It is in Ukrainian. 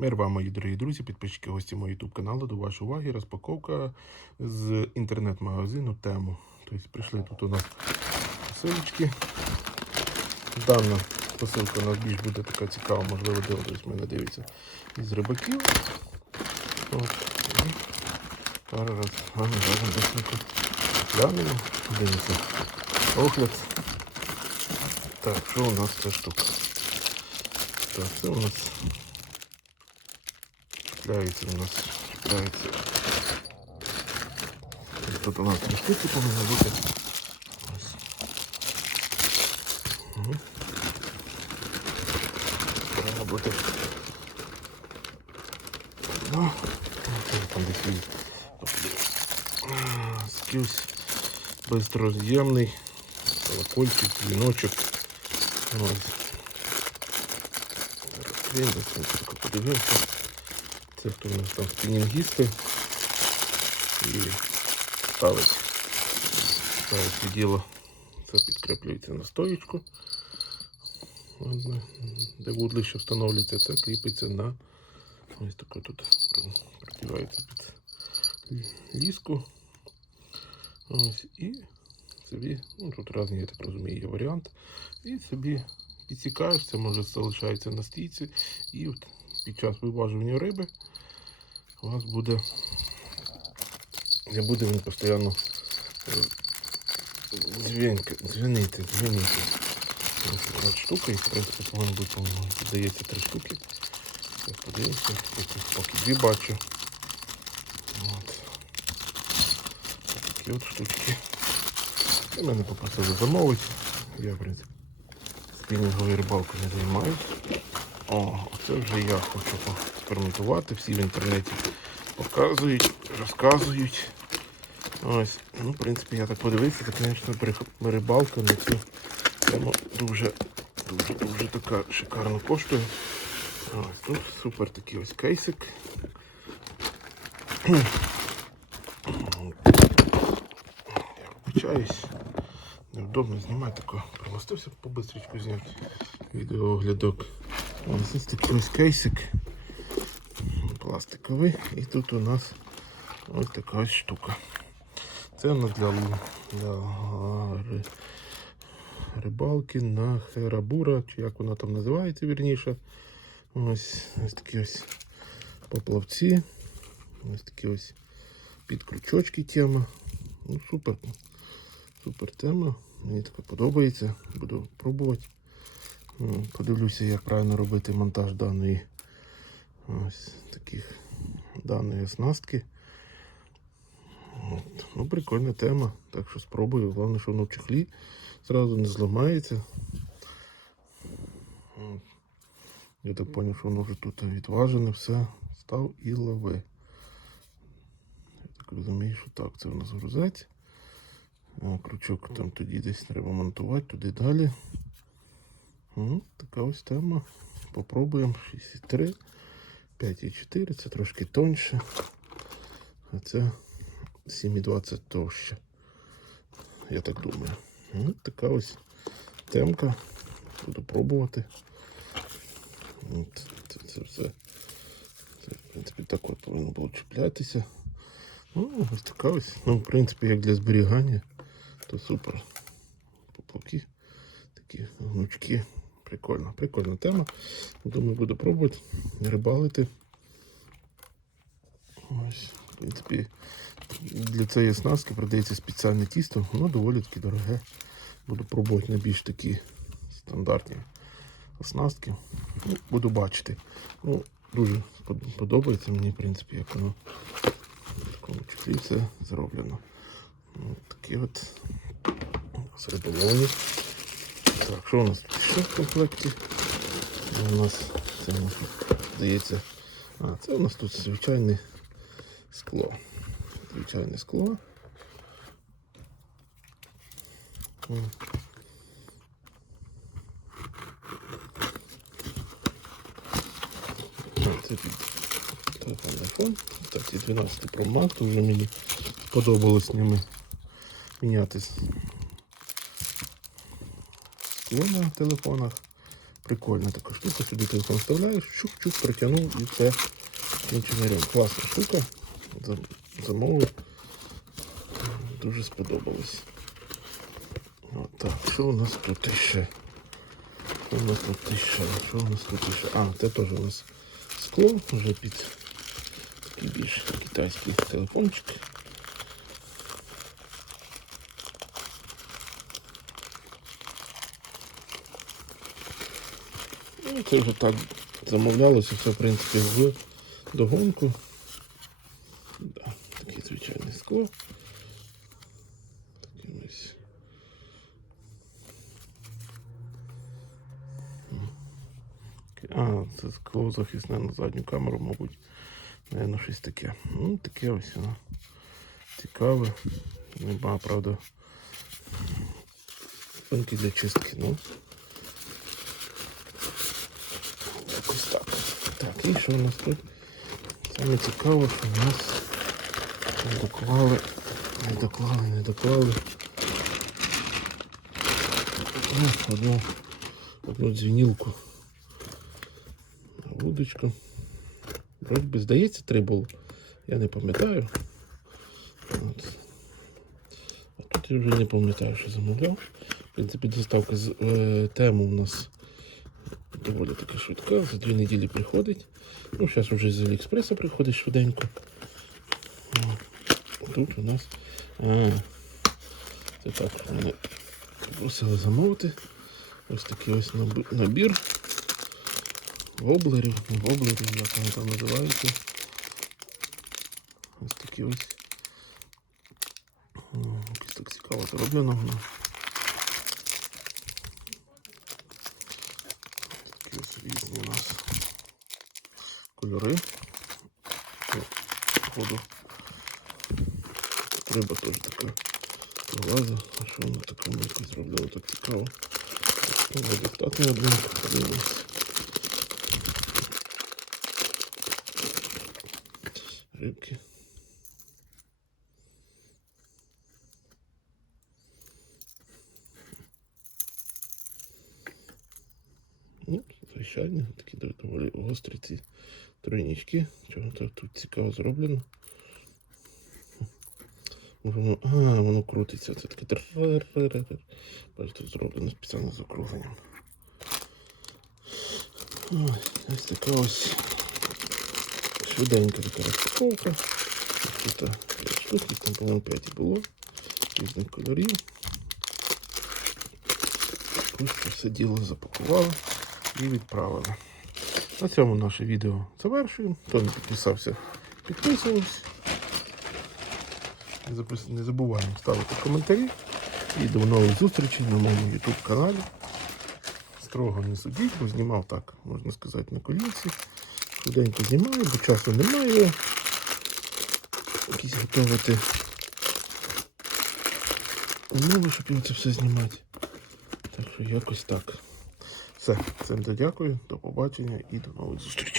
Мир вам, мої дорогі друзі, підписчики, гості мого YouTube каналу. До вашої уваги розпаковка з інтернет-магазину Тему. Тобто прийшли тут у нас посилочки. Дана посилка у нас більш буде така цікава, можливо, дивитись мене дивиться із рибаків. От. Пару раз быстренько глянемо. Дивіться. Огляд. Так, що у нас ця штука? Так, це у нас чіпляється у нас чіпляється. Ось Тут у нас три штуки повинно бути. Ось. Угу. Повинно бути. Ну, це там десь є. А, Скюсь безроз'ємний. Колокольчик, дзвіночок. Ось. Розкриємо, быстренько подивимося. Це хто у нас там спінінгісти. І ставить. Ставить діло. Це підкріплюється на стоїчку. Де вудлище встановлюється, це кріпиться на ось таку тут продівається під ліску. Ось і собі, ну тут різні, я так розумію, є варіант. І собі підсікаєш, це може залишається на стійці. І от під час виважування риби у вас буде не буде він постійно е, дзвінити, дзвінити. От штука, і в принципі повинно бути, здається, три штуки. Зараз подивимося, поки, дві бачу. От. Такі от штучки. І мене попросили замовити. Я, в принципі, спінінговою рибалкою не займаюся. О, це вже я хочу поекспериментувати. Всі в інтернеті показують, розказують. Ось, ну, в принципі, я так подивився, це, звісно, рибалка на цю тему дуже, дуже, дуже така шикарно коштує. Ось тут супер такий ось кейсик. Я вибачаюсь. Невдобно знімати тако. Примостився по-бистрічку зняти відеооглядок. Ось такий кейсик. Пластиковий. І тут у нас ось така ось штука. Це у нас для, для ри- рибалки на херабура, чи як вона там називається вірніше. Ось ось такі ось поплавці. Ось такі ось підключочки тема. Ну, супер. Супер тема. Мені така подобається. Буду пробувати. Подивлюся, як правильно робити монтаж даної ось таких даної оснастки. От. Ну, прикольна тема. Так що спробую. Головне, що воно в чехлі зразу не зламається. Я так зрозумів, що воно вже тут відважене, все. Став і лови. Я так розумію, що так, це в нас грузець. Крючок там тоді десь треба монтувати, туди далі. Така ось тема. Попробуємо 6,3, 5,4, це трошки тоньше. А це 7,20 товще. Я так думаю. Ну, така ось темка. Буду пробувати. От, це, це все. Це, в принципі, так от повинно було чіплятися. Ну, ось така ось. Ну, в принципі, як для зберігання, то супер. Поплавки, такі гнучки. Прикольно, прикольна тема. Думаю, буду пробувати рибалити. Ось, в принципі, для цієї оснастки продається спеціальне тісто, воно доволі таки дороге. Буду пробувати на більш такі стандартні оснастки. Ну, буду бачити. Ну, дуже подобається мені, в принципі, як воно в такому чехлі все зроблено. От такі от з риболовні. Так, що у нас ще в комплекті? У нас, це здається. А, це у нас тут звичайне скло. Звичайне скло. Це під телефонний фон. Так, ці 12 Pro Max, то вже мені сподобалось ними міняти скло на телефонах. Прикольна така штука, сюди телефон вставляєш, чук-чук, притягнув і це інженером. Класна штука. Замовив. Дуже сподобалось. От так, що у нас тут ще? Що у нас тут ще? Що у нас тут ще? А, це теж у нас скло вже під такий більш китайський телефончик. Ну, це вже так замовлялося, це в принципі в догонку. Да, таке звичайне скло. Таке ось. А, це скло захисне на задню камеру, мабуть. Наверно, щось таке. Ну, таке ось воно. Цікаве. Нема, правда. Пенки для чистки, ну. Так. Так, і що у нас тут? Саме цікаво, що у нас не доклали, не доклали, не доклали. Ну, одну, одну дзвінілку. Вудочку. Вроді би, здається, три було. Я не пам'ятаю. От. А тут я вже не пам'ятаю, що замовляв. В принципі, доставка з е, тему у нас доволі таки швидка. За дві неділі приходить. Ну, зараз вже з Аліекспреса приходить швиденько. Тут у нас. А, це так, мене просили замовити. Ось такий ось набір воблерів, воблерів, як вони там називаються. Ось такі ось. Якось так цікаво зроблено воно. Такі ось різні у нас кольори. О, Походу. Треба теж така пролаза. А що воно таке мишка зроблено так цікаво. Ну, Водостатний один. Подивимось. Рибки. Ну, такі доволі гострі ці тройнички. Чого так тут цікаво зроблено. Воно. А, воно крутиться. Це таке. Бачите, зроблено спеціально з округленням. Ось, така ось швиденька така розпаковка. Тут 5 штук, їх там, по-моєму, 5 і було. Різних кольорів. Це все діло запакували і відправили. На цьому наше відео завершуємо. Хто не підписався, підписуємось. Не забуваємо ставити коментарі. І до нових зустрічей на моєму YouTube каналі. Строго не судіть, бо знімав так, можна сказати, на колінці. Швиденько знімаю, бо часу немає. Якісь готувати умови, щоб їм це все знімати. Так що якось так. Все, цим дякую, до побачення і до нових зустрічей.